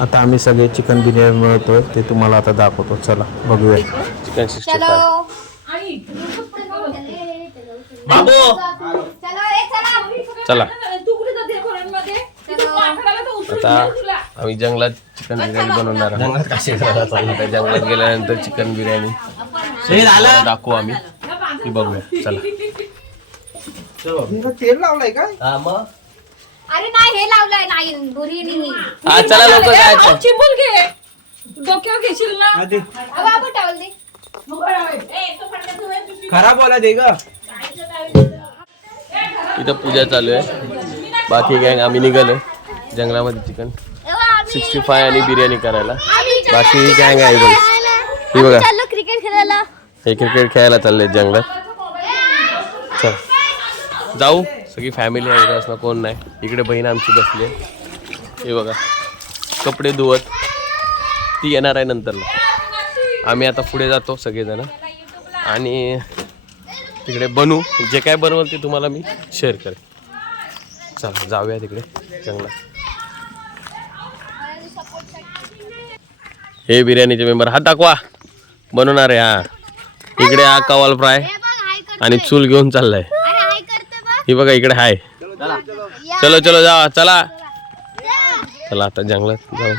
आता आम्ही सगळे चिकन बिर्याणी मिळतोय ते तुम्हाला आता दाखवतो. चला बघूया. चिकन सिक्स्टी चलो फाय बाबू आता. आम्ही जंगलात चिकन बिर्याणी बनवणार आता? जंगलात गेल्यानंतर चिकन बिर्याणी. दाखवू आम्ही. ती बघूया. चला. तेल लावलंय काय? अरे नाही हे लावलंय. नाही बिर्याणी ही हा चला अरे, जायचं. चिमूल घे डोक्यावर घेशील ना? बाबू टावल दे. खराब बोला दे ग. इथं पूजा चालू आहे. बाकी गँग आम्ही निघालो जंगलामध्ये चिकन. सिक्स्टी फाय आणि बिर्याणी करायला. बाकी गँग आहे बघ ही बघा. चाललो क्रिकेट खेळायला. हे क्रिकेट खेळायला चालले जंगलात. चल. जाऊ. सगळी फॅमिली आहे इथं असणं कोण नाही. इकडे बहीण आमची बसली आहे. हे बघा कपडे धुवत ती येणार आहे नंतरला. आम्ही आता पुढे जातो सगळेजण. आणि तिकडे बनवू जे काय बनवल ते तुम्हाला मी शेअर करेन. चला जाऊया तिकडे जंगलात. हे बिर्याणीचे मेंबर हात दाखवा. बनवणार आहे हा. इकडे हा कवाल फ्राय आणि चूल घेऊन चाललाय अरे हाय करते बघ ही बघा इकडे हाय. चलो चलो जा चला. चला आता जंगलात जाऊन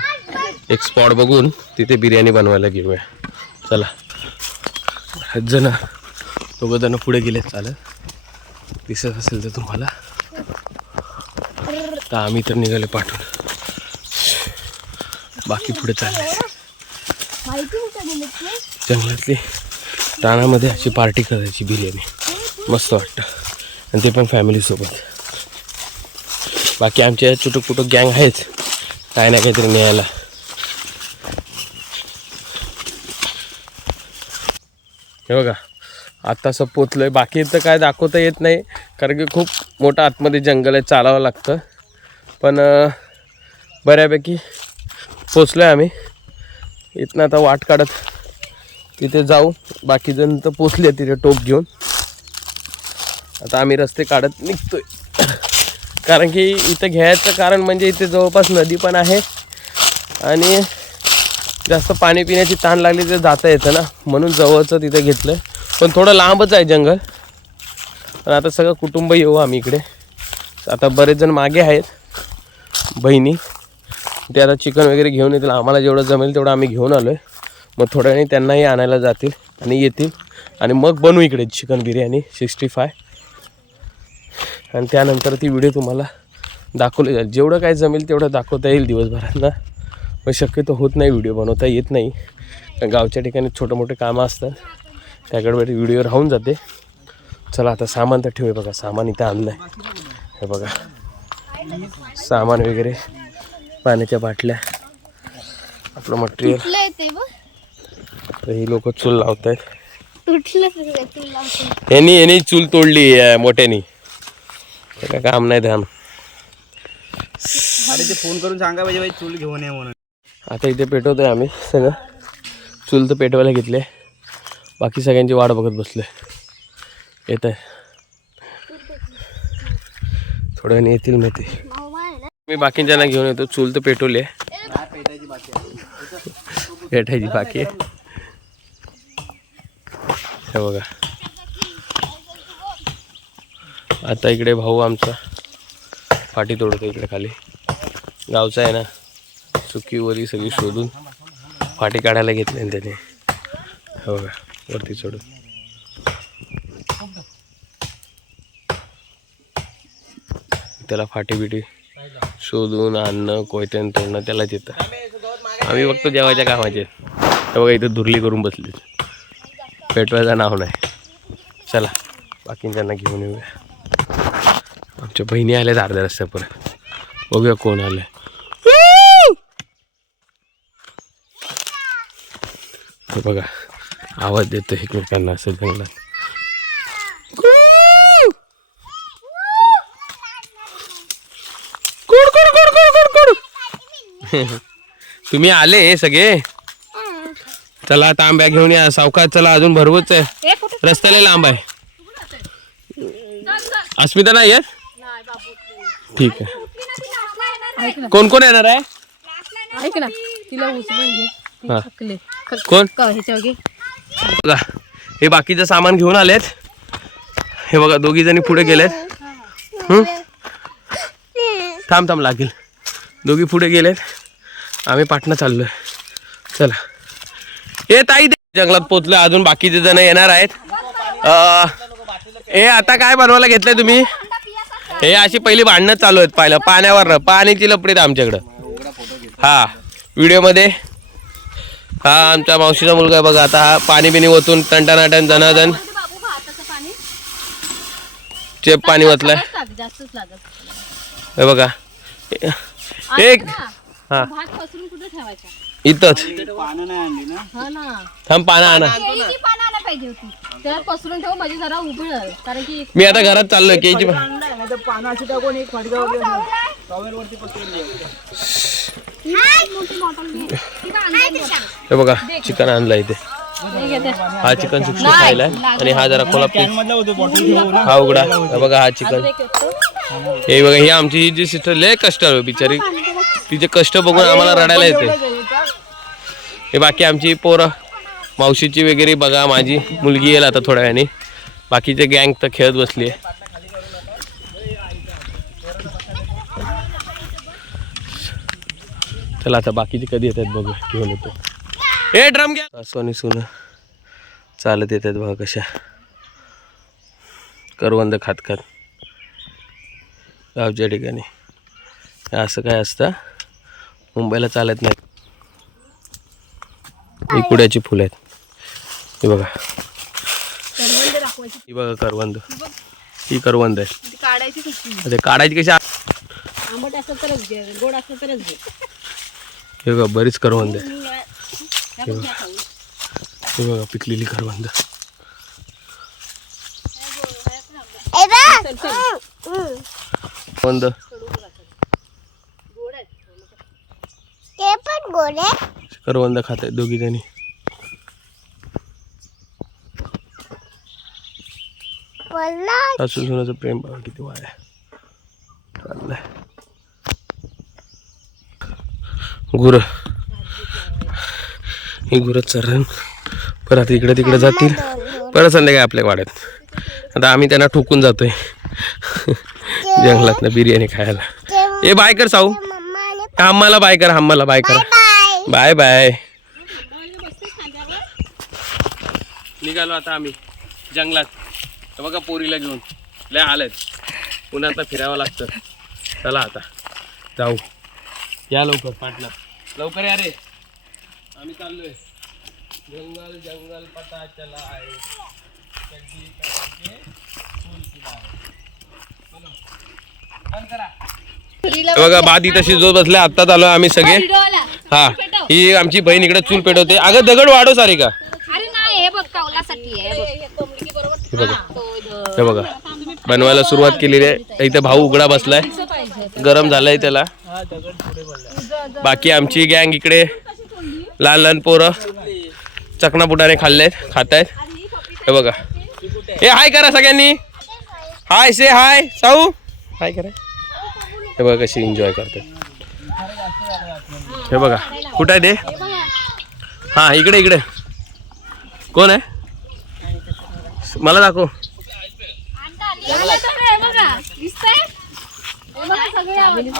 एक स्पॉट बघून तिथे बिर्याणी बनवायला घेऊया. चला. आहेत जण दोघं जण पुढे गेलेत चालत. दिसत असेल तर तुम्हाला. तर आम्ही तर निघाले पाठवून बाकी पुढे चालले. जंगलातली रानामध्ये अशी पार्टी करायची बिर्याणी. मस्त वाटतं. आणि ते पण फॅमिलीसोबत बाकी आमच्या छोटं कुठं गँग आहेच काय ना काहीतरी न्यायला. हे बघा आत्तासं आहे बाकी तर काय दाखवता येत नाही कारण की खूप मोठं आतमध्ये जंगल आहे चालावं लागतं. पण बऱ्यापैकी पोचलो आहे आम्ही. इथनं आता वाट काढत तिथे जाऊ. बाकीजण तर पोचले तिथे टोप घेऊन. आता आम्ही रस्ते काढत निघतोय. कारण की इथं घ्यायचं कारण म्हणजे इथे जवळपास नदी पण आहे. आणि जास्त पाणी पिण्याची ताण लागली तर जाता येतं ना. म्हणून जवळचं तिथे घेतलं. पण थोडं लांबच आहे जंगल. पण आता सगळं कुटुंब येऊ आम्ही इकडे. आता बरेच जण मागे आहेत. बहिणी. ते आता चिकन वगैरे घेऊन येतील. आम्हाला जेवढं जमेल तेवढं आम्ही घेऊन आलो आहे मग थोड्या वेळाने त्यांनाही आणायला जातील आणि येतील. आणि मग बनवू इकडे चिकन बिर्याणी सिक्स्टी फाय. आणि त्यानंतर ती व्हिडिओ तुम्हाला दाखवली जाईल. जेवढं काय जमेल तेवढं दाखवता येईल दिवसभरात ना पण शक्यतो होत नाही व्हिडिओ बनवता येत नाही. कारण गावच्या ठिकाणी छोटं मोठे कामं असतात. त्याकडे व्हिडिओ राहून जाते. चला आता सामान तर ठेवूया बघा. सामान इथं आणलं आहे हे बघा. सामान वगैरे पाण्याच्या बाटल्या आपलं मटेरियल तर ही लोक चूल लावत आहेत यांनी यांनी चूल तोडली मोठ्यानी. ते काय काम नाही ध्यान. अरे ते फोन करून सांगा पाहिजे बाई चूल घेऊन ये म्हणून. आता इथे पेटवतोय आम्ही सगळं. चूल तर पेटवायला घेतले. बाकी सगळ्यांची वाट बघत बसलोय. येत आहे थोड्या वेळाने येतील मग ते मी बाकीच्यांना घेऊन येतो. चूल तर पेटवली आहे पेटायची बाकी आहे. हे बघा. आता इकडे भाऊ आमचा फाटी तोडतो इकडे खाली. गावचा आहे ना चुकी वरी सगळी शोधून फाटी काढायला घेतली त्याने. हो का? वरती चढून. त्याला फाटी बिटी शोधून आणणं कोयत्यानं तोडणं त्याला येतं आम्ही बघतो जेवायच्या कामाचे. हे बघा इथं धुरली करून बसली पेटवायचं नाव नाही. चला बाकीच्यांना घेऊन येऊया. आमच्या बहिणी आल्या अर्ध्या रस्त्यापर्यंत बघूया कोण आलं बघा आवाज देतो एकमेकांना असं जंगलात. तुम्ही आले सगळे? चला आता आंब्या घेऊन या. सावकाश चला अजून भरवूच आहे. रस्त्याला लांब आहे. अस्मिता नाही येत? ठीक आहे. कोण कोण येणार आहे? ऐक ना. तिला ती हा. थकले. कोण? ह्याच्या वगे बघा. हे बाकीचं सामान घेऊन आलेत. हे बघा दोघी जणी पुढे गेलेत. हं? थांब थांब लागेल. दोघी पुढे गेलेत. आम्ही पाटणा चाललोय. चला. हे ताई ते जंगलात पोचलोय. अजून बाकीचे जण येणार आहेत. अं, हे आता काय बनवायला घेतलंय तुम्ही? हे अशी पहिली भांडणं चालू आहेत पाहिलं. पाण्यावर पाण्याची लपडीत आमच्याकडं. हा. व्हिडिओमध्ये. हा आमच्या मावशीचा मुलगा आहे बघा आता. हा पाणी बिनी ओतून भाताचं पाणी चेप पाणी ओतलाय. हे बघा. एक. हा. भात पसरून कुठे ठेवायचा? इथंच. पानं नाही आणली ना हा ना थांब पानं आणा म्हणजे मी आता घरात चाललोय केची तर पानं अशी टाकून एक टॉवेल वरती हे बघा चिकन आणलं इथे. हे. हा चिकन सिक्स्टी खायला आणि हा जरा कोल्हापूर हा उघडा. हे बघा हा चिकन. हे बघा ही आमची ही जी सिस्टर लय कष्ट आहे बिचारी. तिचे कष्ट बघून आम्हाला रडायला येते. हे बाकी आमची पोरं मावशीची वगैरे बघा माझी मुलगी येईल आता थोड्या वेळाने. बाकीचे गँग तर खेळत बसली आहे चला आता बाकीचे कधी येतात बघू घेऊन येतो. ए ड्रम घ्या. आणि सुन चालत येतात बघा कशा. करवंद खात खात गावच्या ठिकाणी. असं काय असतं? मुंबईला चालत नाही ही कुड्याची फुलं आहेत. हे बघा. ही बघा करवंद. ही करवंद आहे. ती काढायची कशी? काढायची कशी? आंबट असलं तरच घे गोड असलं तरच घे. हे बघा बरीच करवंद आहे बघ, खाऊ. हे बघा पिकलेली करवंद. करवंद. आहे. खात आहेत दोघी जणी. सासू सुनाचं प्रेम किती वाया. गुर. ही गुरं चरण. परत इकडे तिकडे जातील. परत संध्याकाळी आपल्या वाड्यात. आता आम्ही त्यांना ठोकून जातोय. जंगलात बिर्याणी खायला. ए बाय कर साऊ. आम्हाला बाय कर आम्हाला बाय कर. Bye bye. निघालो आता आम्ही. जंगलात. बघा पोरीला घेऊन. लय आलेत पुन्हा आता फिरावं लागतं. चला आता. जाऊ. या लवकर पाटला लवकर या रे. आम्ही चाललोय. जंगल जंगल पता चला आहे. कधी करेंगे फूल खिलाए. बोलो. बंद करा. हे बघा भात इथं शिजवत बसले आत्ताच आलो आम्ही सगळे. हा ही आमची बहीण इकडे चूल पेटवते. अगं दगड वाढव सारे का? हे आहे हे. हे हे बघा. बनवायला सुरुवात केलेली आहे. इथे भाऊ उघडा बसलाय. गरम झालंय त्याला. बाकी आमची गँग इकडे लहान लहान पोरं चकनापुटाने खाल्लेत खात आहेत हे बघा. हे हाय करा सगळ्यांनी. हाय से हाय. साऊ हाय करा. हे बघा कशी एन्जॉय करतात. हे बघा. कुठं आहे ते? हा इकडे इकडे. कोण आहे? मला दाखव. सगळे आवडले.